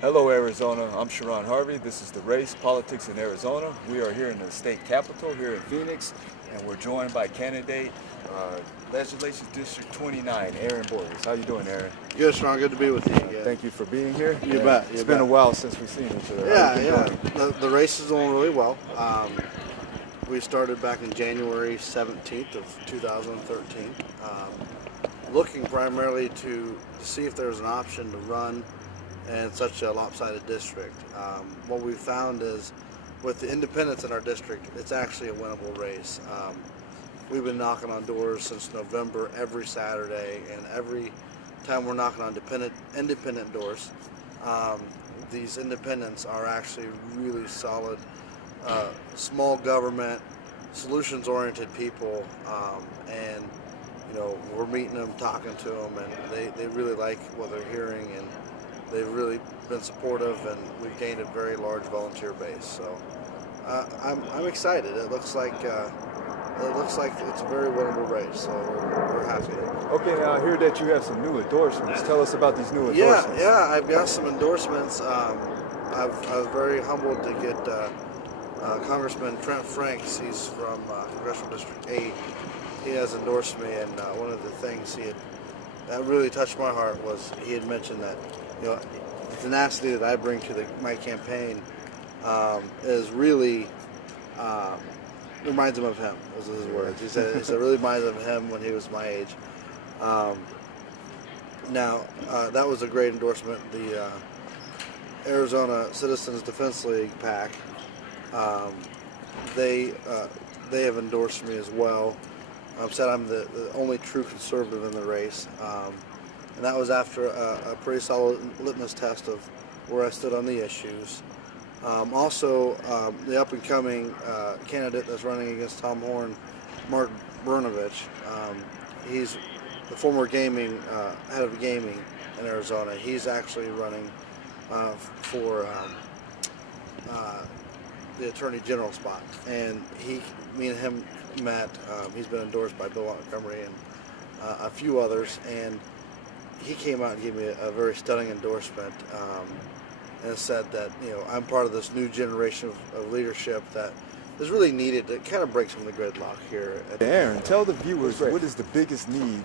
Hello, Arizona. I'm Sharon Harvey. This is the Race Politics in Arizona. We are here in the state capitol here in Phoenix, and we're joined by candidate Legislative District 29, Aaron Borges. How you doing, Aaron? Good, Sean. Good to be with you again. Thank you for being here. You bet. It's been a while since we've seen each other. How Yeah, you yeah. doing? The race is going really well. We started back in January 17th of 2013, looking primarily to see if there's an option to run in such a lopsided district. What we found is with the independents in our district, it's actually a winnable race. We've been knocking on doors since November every Saturday, and every time we're knocking on independent doors, these independents are actually really solid, small government, solutions-oriented people, and we're meeting them, talking to them, and they really like what they're hearing, and they've really been supportive, and we've gained a very large volunteer base. So I'm excited. It looks like it's a very winnable race, so we're happy. Okay, now I hear that you have some new endorsements. Tell us about these new endorsements. Yeah, I've got some endorsements. I was very humbled to get Congressman Trent Franks. He's from Congressional District 8. He has endorsed me, and one of the things that really touched my heart was he had mentioned that the tenacity that I bring to my campaign is really reminds him of him. Those are his words. He said it really reminds him of him when he was my age. Now that was a great endorsement. The Arizona Citizens Defense League PAC, they have endorsed me as well. Said I'm the only true conservative in the race, and that was after a pretty solid litmus test of where I stood on the issues. Also, the up-and-coming candidate that's running against Tom Horn, Mark Brnovich, he's the former head of gaming in Arizona. He's actually running for the Attorney General spot, and me and him met. He's been endorsed by Bill Montgomery and a few others, and he came out and gave me a very stunning endorsement, and said that I'm part of this new generation of leadership that is really needed to kind of break some of the gridlock here. Aaron, tell the viewers what is the biggest need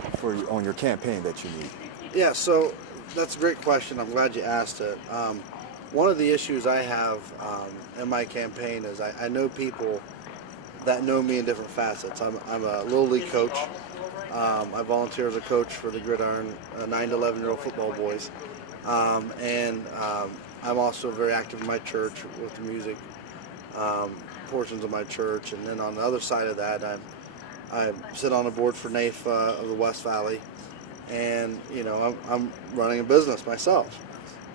on your campaign that you need? Yeah, so that's a great question. I'm glad you asked it. One of the issues I have in my campaign is I know people that know me in different facets. I'm a Little League coach. I volunteer as a coach for the Gridiron 9 to 11-year-old football boys. And I'm also very active in my church with the music portions of my church. And then on the other side of that, I sit on a board for NAFA of the West Valley. And, I'm running a business myself.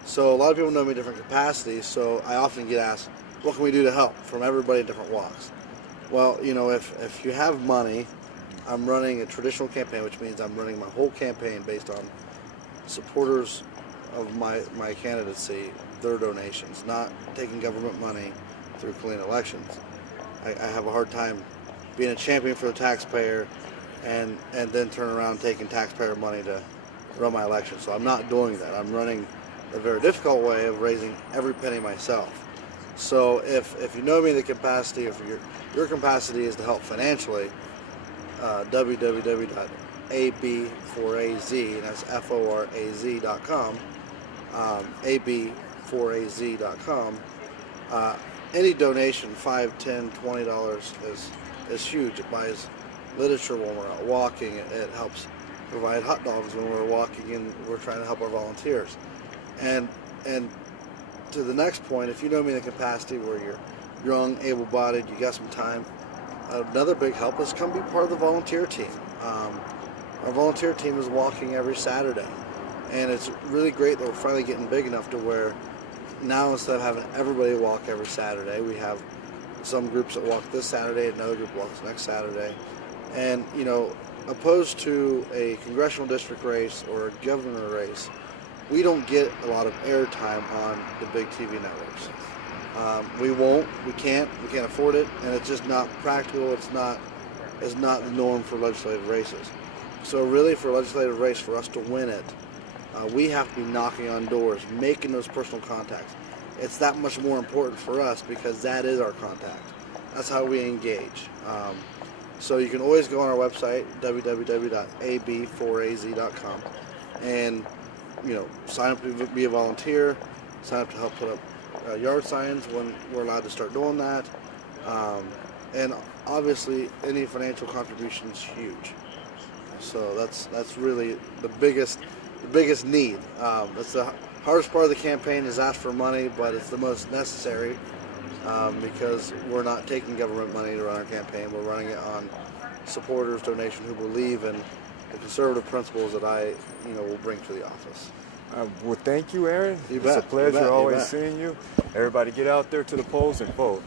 So a lot of people know me in different capacities, so I often get asked, what can we do to help, from everybody in different walks? Well, if you have money, I'm running a traditional campaign, which means I'm running my whole campaign based on supporters of my candidacy, their donations, not taking government money through clean elections. I have a hard time being a champion for the taxpayer and then turn around taking taxpayer money to run my election. So I'm not doing that. I'm running a very difficult way of raising every penny myself. So if you know me in the capacity, if your capacity is to help financially, www.ab4az, and that's FORAZ.com, ab4az.com, any donation, $5, $10, $20 is huge. It buys literature when we're out walking. It helps provide hot dogs when we're walking, and we're trying to help our volunteers. And to the next point, if you know me in the capacity where you're young, able-bodied, you got some time, another big help is come be part of the volunteer team. Our volunteer team is walking every Saturday, and it's really great that we're finally getting big enough to where now instead of having everybody walk every Saturday, we have some groups that walk this Saturday, another group walks next Saturday. And, opposed to a congressional district race or a governor race, we don't get a lot of airtime on the big TV networks. We can't afford it, and it's just not practical. It's not the norm for legislative races. So really, for a legislative race, for us to win it, We have to be knocking on doors, making those personal contacts. It's that much more important for us because that is our contact. That's how we engage. So you can always go on our website, www.ab4az.com, and sign up to be a volunteer, sign up to help put up yard signs when we're allowed to start doing that. And obviously, any financial contribution is huge. So that's really the biggest need. That's the hardest part of the campaign is ask for money, but it's the most necessary because we're not taking government money to run our campaign. We're running it on supporters, donation who believe in the conservative principles that I will bring to the office. Well, thank you, Aaron. You It's bet. a pleasure You bet. always seeing you. Everybody get out there to the polls and vote.